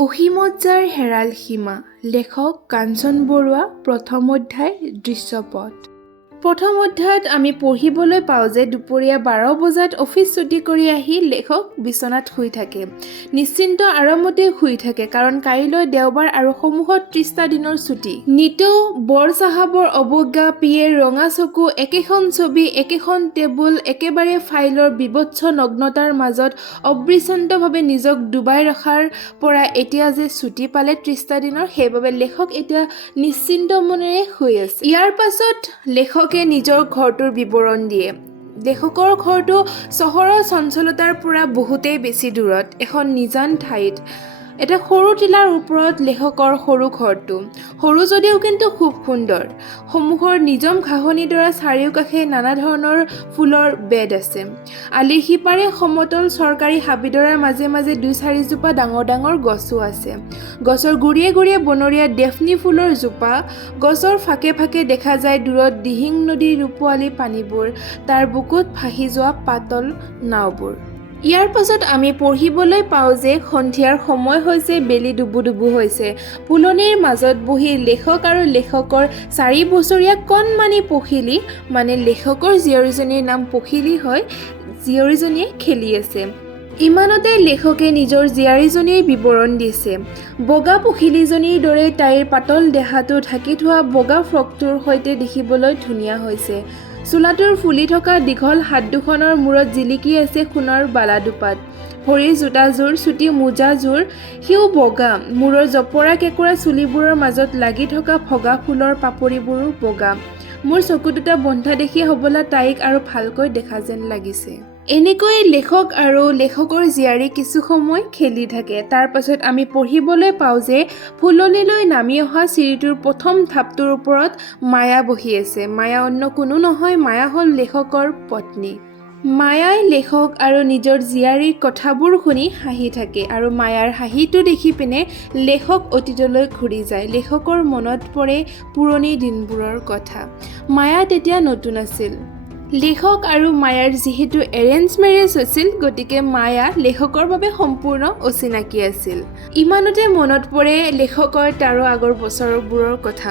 অসীমত যাৰ হেৰাল সীমা লেখক কাঞ্চন বৰুৱা প্ৰথম অধ্যায় দৃশ্যপট প্ৰথম অধ্যায়ত আমি পঢ়িবলৈ পাওঁ যে দুপৰীয়া 12 বজাত অফিচ ছুটি কৰি আহি লেখক বিচনাত শুই থাকে। নিশ্চিন্ত আৰামতে শুই থাকে কাৰণ কাইলৈ দেওবাৰ আৰু সমূহত 30টা দিনৰ ছুটি। নিতৌ বৰ চাহাবৰ অৱজ্ঞা পিয়ে ৰঙা চকু একেখন ছবি একেখন টেবুল একেবাৰে ফাইলৰ বিভৎস নগ্নতাৰ মাজত অবিচ্ছিন্নভাৱে নিজক ডুবাই ৰখাৰ পৰা এতিয়া যে ছুটি পালে 30টা দিনৰ সেইবাবে লেখক এতিয়া নিশ্চিন্ত মনেৰে শুই আছে। ইয়াৰ পাছত লেখকে নিজৰ ঘৰটোৰ বিৱৰণ দিয়ে। লেখকৰ ঘৰটো চহৰৰ চঞ্চলতাৰ পৰা বহুতেই বেছি দূৰত এখন নিজান ঠাইত এটা সৰু টিলাৰ ওপৰত লেখকৰ সৰু ঘৰটো সৰু যদিও কিন্তু খুব সুন্দৰ। সন্মুখৰ নিজম ঘাঁহনিৰ দ্বাৰা চাৰিওকাষে নানা ধৰণৰ ফুলৰ বেড আছে। আলিৰ সিপাৰে সমতল চৰকাৰী হাবিডৰাৰ মাজে মাজে 2-4 জোপা ডাঙৰ ডাঙৰ গছো আছে। গছৰ গুৰিয়ে গুৰিয়ে বনৰীয়া ডেফনি ফুলৰ জোপা। গছৰ ফাকে ফাকে দেখা যায় দূৰত দিহিং নদীৰ ৰূপোৱালী পানীবোৰ, তাৰ বুকুত ভাহি যোৱা পাতল নাওবোৰ। ইয়াৰ পাছত আমি পঢ়িবলৈ পাওঁ যে সন্ধিয়াৰ সময় হৈছে, বেলি ডুবু ডুবু হৈছে। ফুলনিৰ মাজত বহি লেখক আৰু লেখকৰ 4 বছৰীয়া কণমানি পখিলী মানে লেখকৰ জীয়ৰীজনীৰ নাম পখিলী হয়, জীয়ৰীজনীয়ে খেলি আছে। ইমানতে লেখকে নিজৰ জীয়াৰীজনীৰ বিৱৰণ দিছে। বগা পখিলীজনীৰ দৰে তাইৰ পাতল দেহাটো ঢাকি থোৱা বগা ফ্ৰকটোৰ সৈতে দেখিবলৈ ধুনীয়া হৈছে। চোলাটোৰ ফুলি থকা দীঘল হাত দুখনৰ মূৰত জিলিকি আছে সোণৰ বালা দুপাত। ভৰিৰ জোতাযোৰ চুটি মোজাযোৰ সিও বগা। মূৰৰ জপৰা কেঁকোৰা চুলিবোৰৰ মাজত লাগি থকা ভগা ফুলৰ পাপৰিবোৰো বগা। মোৰ চকু দুটা বন্ধা দেখি হ'বলা তাইক আৰু ভালকৈ দেখা যেন লাগিছে। এনেকৈ লেখক আৰু লেখকৰ জীয়াৰী কিছু সময় খেলি থাকে। তাৰ পাছত আমি পঢ়িবলৈ পাওঁ যে ফুলনিলৈ নামি অহা চিৰিটোৰ প্ৰথম ধাপটোৰ ওপৰত মায়া বহি আছে। মায়া অন্য কোনো নহয়, মায়া হ'ল লেখকৰ পত্নী। মায়াই লেখক আৰু নিজৰ জীয়াৰীৰ কথাবোৰ শুনি হাঁহি থাকে আৰু মায়াৰ হাঁহিটো দেখি পিনে লেখক অতীতলৈ ঘূৰি যায়। লেখকৰ মনত পৰে পুৰণি দিনবোৰৰ কথা। মায়া তেতিয়া নতুন আছিল। লেখক আৰু মায়াৰ যিহেতু এৰেঞ্জ মেৰেজ হৈছিল, গতিকে মায়া লেখকৰ বাবে সম্পূৰ্ণ অচিনাকি আছিল। ইমানতে মনত পৰে লেখকৰ তাৰো আগৰ বছৰবোৰৰ কথা।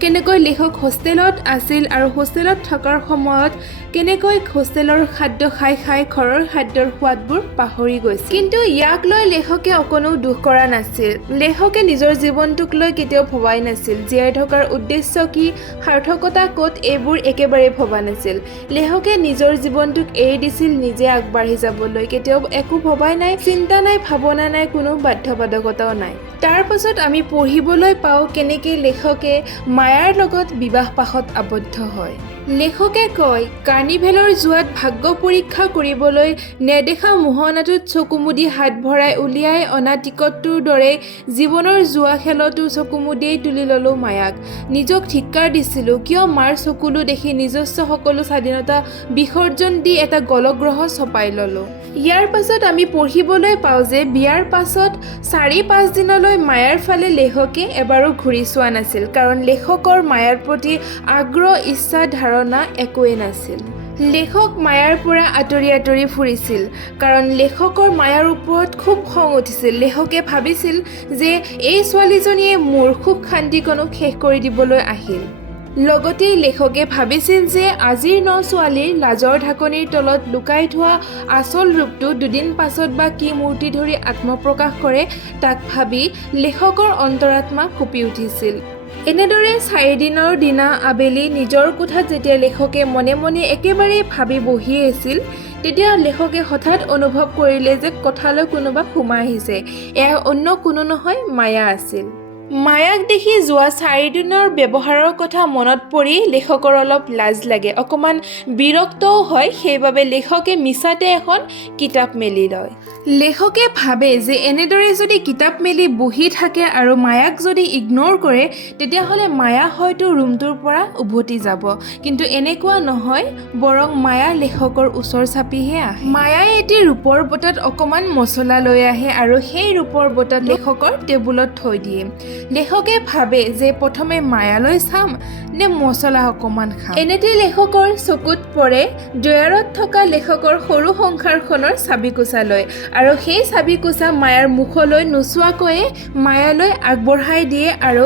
কেনেকৈ লেখক হোষ্টেলত আছিল আৰু হোষ্টেলত থকাৰ সময়ত কেনেকৈ হোষ্টেলৰ খাদ্য খাই খাই ঘৰৰ খাদ্যৰ সোৱাদবোৰ পাহৰি গৈছিল। কিন্তু ইয়াক লৈ লেখকে অকণো দুখ কৰা নাছিল। লেখকে নিজৰ জীৱনটোক লৈ কেতিয়াও ভবাই নাছিল। জীয়াই থকাৰ উদ্দেশ্য কি, সাৰ্থকতা ক'ত, এইবোৰ একেবাৰে ভবা নাছিল। লেখকে নিজৰ জীৱনটোক এৰি দিছিল নিজে আগবাঢ়ি যাবলৈ। কেতিয়াও একো ভবাই নাই, চিন্তা নাই, ভাৱনা নাই, কোনো বাধ্যবাধকতাও নাই। তাৰ পাছত আমি পঢ়িবলৈ পাওঁ কেনেকৈ লেখকে মায়াৰ লগত বিবাহ পাশত আবদ্ধ হয়। লেখকে কয়, কাৰ্নিভেলৰ যোৱাত ভাগ্য পৰীক্ষা কৰিবলৈ নেদেখা মোহনাটোত চকু মুদি হাত ভৰাই উলিয়াই অনা টিকটটোৰ দৰে জীৱনৰ জোৱা খেলতো চকু মুদিয়েই তুলি ল'লোঁ মায়াক। নিজক ধিক্কাৰ দিছিলোঁ, কিয় মাৰ চকুলো দেখি নিজস্ব সকলো স্বাধীনতা বিসৰ্জন দি এটা গলগ্ৰহ চপাই ল'লোঁ। ইয়াৰ পাছত আমি পঢ়িবলৈ পাওঁ যে বিয়াৰ পাছত 4-5 দিনলৈ মায়াৰ ফালে লেখকে এবাৰো ঘূৰি চোৱা নাছিল, কাৰণ লেখকৰ মায়াৰ প্ৰতি আগ্ৰহ, ইচ্ছা, ধাৰণা একোৱেই নাছিল। লেখক মায়াৰ পৰা আঁতৰি আঁতৰি ফুৰিছিল, কাৰণ লেখকৰ মায়াৰ ওপৰত খুব খং উঠিছিল। লেখকে ভাবিছিল যে এই ছোৱালীজনীয়ে মোৰ সুখ শান্তিকণো শেষ কৰি দিবলৈ আহিল। লগতে লেখকে ভাবিছিল যে আজিৰ ছোৱালীৰ লাজৰ ঢাকনিৰ তলত লুকাই থোৱা আচল ৰূপটো দুদিন পাছত বা কি মূৰ্তি ধৰি আত্মপ্ৰকাশ কৰে, তাক ভাবি লেখকৰ অন্তৰাত্মা কঁপি উঠিছিল। এনেদৰে 4 দিনৰ দিনা আবেলি নিজৰ কোঠাত যেতিয়া লেখকে মনে মনে একেবাৰে ভাবি বহি আছিল, তেতিয়া লেখকে হঠাৎ অনুভৱ কৰিলে যে কোঠালৈ কোনোবা সোমাই আহিছে। এয়া অন্য কোনো নহয়, মায়া আছিল। মায়াক দেখি যোৱা 4 দিনৰ ব্যৱহাৰৰ কথা মনত পৰি লেখকৰ অলপ লাজ লাগে, অকণমান বিৰক্তও হয়। সেইবাবে লেখকে মিছাতে এখন কিতাপ মেলি লয়। লেখকে ভাবে যে এনেদৰে যদি কিতাপ মেলি বহি থাকে আৰু মায়াক যদি ইগন'ৰ কৰে, তেতিয়াহ'লে মায়া হয়তো ৰুমটোৰ পৰা উভতি যাব। কিন্তু এনেকুৱা নহয়, বৰং মায়া লেখকৰ ওচৰ চাপিহে আহে। মায়াই এটি ৰূপৰ বটাত অকণমান মছলা লৈ আহে আৰু সেই ৰূপৰ বটাত লেখকৰ টেবুলত থৈ দিয়ে। লেখকে ভাবে যে প্ৰথমে মায়ালৈ চাম নে মছলা অকণমান খাম। এনেতে লেখকৰ চকুত পৰে ড্ৰয়াৰত থকা লেখকৰ সৰু সংসাৰখনৰ চাবিকোচালৈ আৰু সেই চাবিকোচা মায়াৰ মুখলৈ নোচোৱাকৈয়ে মায়ালৈ আগবঢ়াই দিয়ে আৰু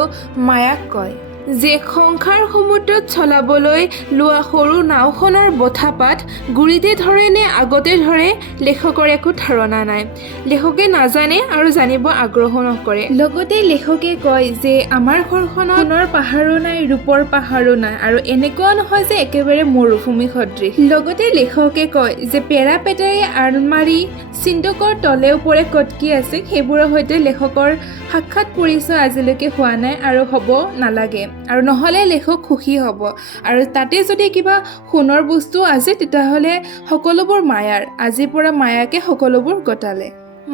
মায়াক কয় যে সংসাৰ সমুদ্ৰত চলাবলৈ লোৱা সৰু নাওখনৰ বঠাপাত গুৰিতে ধৰে নে আগতে ধৰে লেখকৰ একো ধাৰণা নাই। লেখকে নাজানে আৰু জানিব আগ্ৰহ নকৰে। লগতে লেখকে কয় যে আমাৰ ঘৰখনত সোণৰ পাহাৰো নাই, ৰূপৰ পাহাৰো নাই আৰু এনেকুৱা নহয় যে একেবাৰে মৰুভূমি সদৃশ। লগতে লেখকে কয় যে পেৰা পেটাৰী আলমাৰী চিন্তকৰ তলে ওপৰে কটকি আছে, সেইবোৰৰ সৈতে লেখকৰ সাক্ষাৎ পৰিচয় আজিলৈকে হোৱা নাই আৰু হ'ব নালাগে আৰু নহ'লে লেখক সুখী হ'ব। আৰু তাতে যদি কিবা সোণৰ বস্তু আছে তেতিয়াহ'লে সকলোবোৰ মায়াৰ। আজিৰ পৰা মায়াকে সকলোবোৰ গতালে।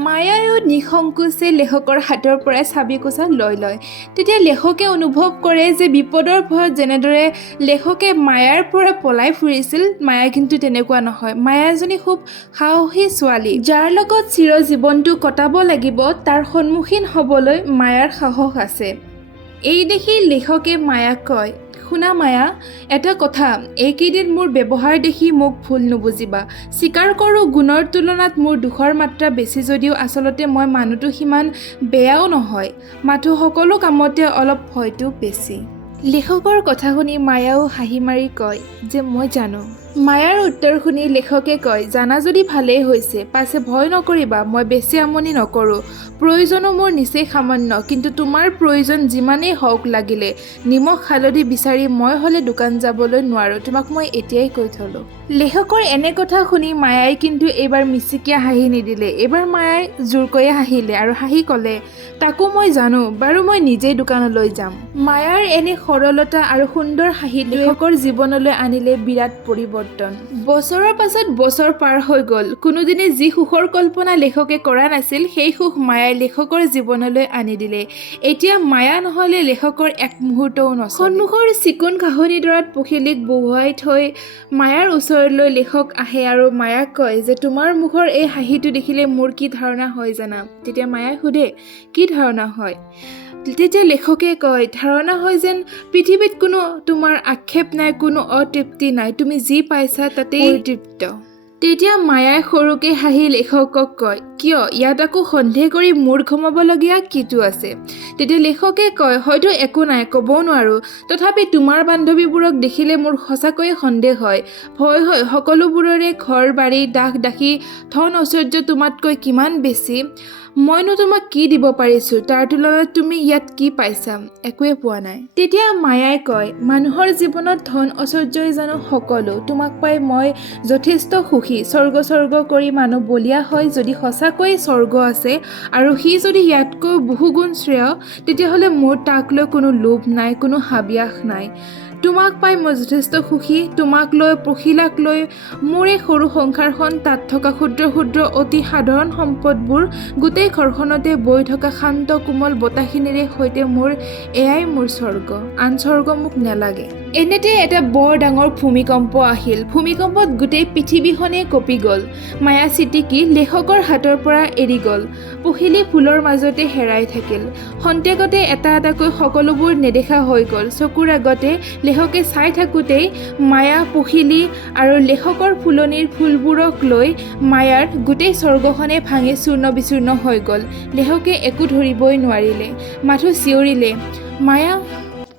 মায়ায়ো নিসংকোচে লেখকৰ হাতৰ পৰা চাবিকোচা লৈ লয়। তেতিয়া লেখকে অনুভৱ কৰে যে বিপদৰ ভয়ত যেনেদৰে লেখকে মায়াৰ পৰা পলাই ফুৰিছিল, মায়া কিন্তু তেনেকুৱা নহয়। মায়া এজনী খুব সাহসী ছোৱালী, যাৰ লগত চিৰ জীৱনটো কটাব লাগিব তাৰ সন্মুখীন হ'বলৈ মায়াৰ সাহস আছে। এই দেখি লেখকে মায়াক কয়, শুনা মায়া, এটা কথা, এইকেইদিন মোৰ ব্যৱহাৰ দেখি মোক ভুল নুবুজিবা। স্বীকাৰ কৰোঁ গুণৰ তুলনাত মোৰ দুখৰ মাত্ৰা বেছি যদিও আচলতে মই মানুহটো সিমান বেয়াও নহয়, মাথো সকলো কামতে অলপ হয়তো বেছি। লেখকৰ কথা শুনি মায়াও হাঁহি মাৰি কয় যে মই জানো। মায়াৰ উত্তৰ শুনি লেখকে কয়, জানা যদি ভালেই হৈছে, পাছে ভয় নকৰিবা, মই বেছি আমনি নকৰোঁ। প্ৰয়োজনো মোৰ নিচেই সামান্য, কিন্তু তোমাৰ প্ৰয়োজন যিমানেই হওক লাগিলে নিমখ হালধি বিচাৰি মই হ'লে দোকান যাবলৈ নোৱাৰোঁ, তোমাক মই এতিয়াই কৈ থলোঁ। লেখকৰ এনে কথা শুনি মায়াই কিন্তু এইবাৰ মিচিকীয়া হাঁহি নিদিলে। এইবাৰ মায়াই জোৰকৈয়ে হাঁহিলে আৰু হাঁহি ক'লে, তাকো মই জানো, বাৰু মই নিজেই দোকানলৈ যাম। মায়াৰ এনে সৰলতা আৰু সুন্দৰ হাঁহি লেখকৰ জীৱনলৈ আনিলে বিৰাট পৰিৱৰ্তন। বছৰৰ পাছত বছৰ পাৰ হৈ গ'ল। কোনোদিনে যি সুখৰ কল্পনা লেখকে কৰা নাছিল সেই সুখ মায়াই লেখকৰ জীৱনলৈ আনি দিলে। এতিয়া মায়া নহ'লে লেখকৰ এক মুহূৰ্তও নচলে। সন্মুখৰ চিকুণ ঘাঁহনিডৰাত পখিলীক বহুৱাই থৈ মায়াৰ ওচৰলৈ লেখক আহে আৰু মায়াক কয় যে তোমাৰ মুখৰ এই হাঁহিটো দেখিলে মোৰ কি ধাৰণা হয় জানা? তেতিয়া মায়াই সোধে, কি ধাৰণা হয়? তেতিয়া লেখকে কয়, ধাৰণা হয় যেন পৃথিৱীত কোনো তোমাৰ আক্ষেপ নাই, কোনো অতৃপ্তি নাই, তুমি যি পাইছা তাতেই তৃপ্ত। তেতিয়া মায়াই সৰুকৈ হাঁহি লেখকক কয়, কিয় ইয়াত আকৌ সন্দেহ কৰি মূৰ ঘমাবলগীয়া কিটো আছে? তেতিয়া লেখকে কয়, হয়তো একো নাই, ক'বও নোৱাৰোঁ, তথাপি তোমাৰ বান্ধৱীবোৰক দেখিলে মোৰ সঁচাকৈয়ে সন্দেহ হয়, ভয় হয়। সকলোবোৰৰে ঘৰ বাৰী দাস দাসী ধন ঐশ্বৰ্য তোমাতকৈ কিমান বেছি। মইনো তোমাক কি দিব পাৰিছোঁ, তাৰ তুলনাত তুমি ইয়াত কি পাইছা? একোৱে পোৱা নাই। তেতিয়া মায়াই কয়, মানুহৰ জীৱনত ধন ঐশ্বৰ্যই জানো সকলো? তোমাক পাই মই যথেষ্ট সুখী। স্বৰ্গ কৰি মানুহ বলীয়া হয়, যদি সঁচাকৈয়ে স্বৰ্গ আছে আৰু সি যদি ইয়াতকৈ বহুগুণ শ্ৰেয়, তেতিয়াহ'লে মোৰ তাক লৈ কোনো লোভ নাই, কোনো হাবিয়াস নাই। তোমাক পাই মই যথেষ্ট সুখী। তোমাক লৈ, পখিলাক লৈ মোৰ এই সৰু সংসাৰখন, তাত থকা ক্ষুদ্ৰ ক্ষুদ্ৰ অতি সাধাৰণ সম্পদবোৰ, গোটেই ঘৰখনতে বৈ থকা শান্ত কোমল বতাহখিনিৰে সৈতে এয়াই মোৰ স্বৰ্গ, আন স্বৰ্গ মোক নালাগে। এনেতে এটা বৰ ডাঙৰ ভূমিকম্প আহিল। ভূমিকম্পত গোটেই পৃথিৱীখনেই কঁপি গ'ল। মায়া চিটিকি লেখকৰ হাতৰ পৰা এৰি গ'ল। পখিলী ফুলৰ মাজতে হেৰাই থাকিল। খন্তেকতে এটা এটাকৈ সকলোবোৰ নেদেখা হৈ গ'ল। চকুৰ আগতে লেখকে চাই থাকোঁতেই মায়া, পখিলী আৰু লেখকৰ ফুলনিৰ ফুলবোৰক লৈ মায়াৰ গোটেই স্বৰ্গখনে ভাঙি চূৰ্ণ বিচূৰ্ণ হৈ গ'ল। লেখকে একো ধৰিবই নোৱাৰিলে, মাথো চিঞৰিলে, মায়া।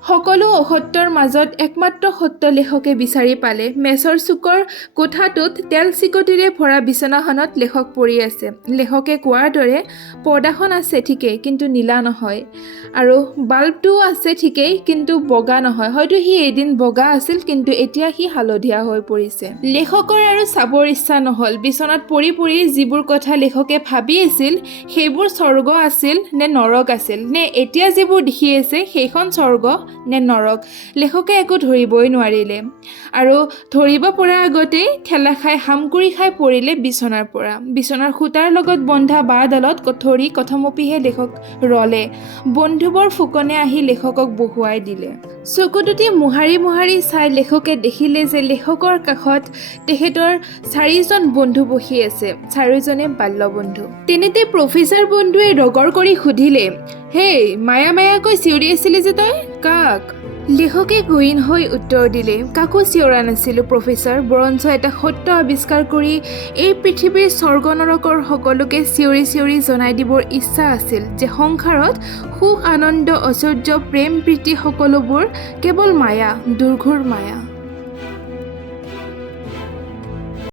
সকলো অসত্যৰ মাজত একমাত্ৰ সত্য লেখকে বিচাৰি পালে। মেচৰ চুকৰ কোঠাটোত তেল চিকটিৰে ভৰা বিচনাখনত লেখক পৰি আছে। লেখকে কোৱাৰ দৰে পৰ্দাখন আছে ঠিকেই, কিন্তু নীলা নহয়, আৰু বাল্বটোও আছে ঠিকেই, কিন্তু বগা নহয়। হয়তো সি এদিন বগা আছিল, কিন্তু এতিয়া সি হালধীয়া হৈ পৰিছে। লেখকৰ আৰু চাবৰ ইচ্ছা নহ'ল। বিচনাত পৰি পৰি যিবোৰ কথা লেখকে ভাবি আছিল সেইবোৰ স্বৰ্গ আছিল নে নৰক আছিল, নে এতিয়া যিবোৰ দেখি আছে সেইখন স্বৰ্গ নে নৰক লেখকে একো ধৰিবই নোৱাৰিলে আৰু ধৰিব পৰাৰ আগতেই ঠেলা খাই হামকুৰি খাই পৰিলে বিচনাৰ সূতাৰ লগত বন্ধা বাঁহডালত ধৰি কথমপিহে লেখক ৰলে বন্ধুবৰ ফুকনে আহি লেখকক বহুৱাই দিলে চকুদুটি মোহাৰি চাই লেখকে দেখিলে যে লেখকৰ কাষত তেখেতৰ 4জন বন্ধু বহি আছে 4জনে বাল্য বন্ধু তেনেতে প্ৰফেচাৰ বন্ধুৱে ৰগৰ কৰি সুধিলে হেই মায়াকৈ চিঞৰি আছিলি যে তই কাক লেখকে গহীন হৈ উত্তৰ দিলে কাকো চিঞৰা নাছিলোঁ প্ৰফেচাৰ বৰঞ্চ এটা সত্য আৱিষ্কাৰ কৰি এই পৃথিৱীৰ স্বৰ্গ নৰকৰ সকলোকে চিঞৰি জনাই দিবৰ ইচ্ছা আছিল যে সংসাৰত সুখ আনন্দ ঐশ্বৰ্য প্ৰেম প্ৰীতি সকলোবোৰ কেৱল মায়া দুৰ্ঘোৰ মায়া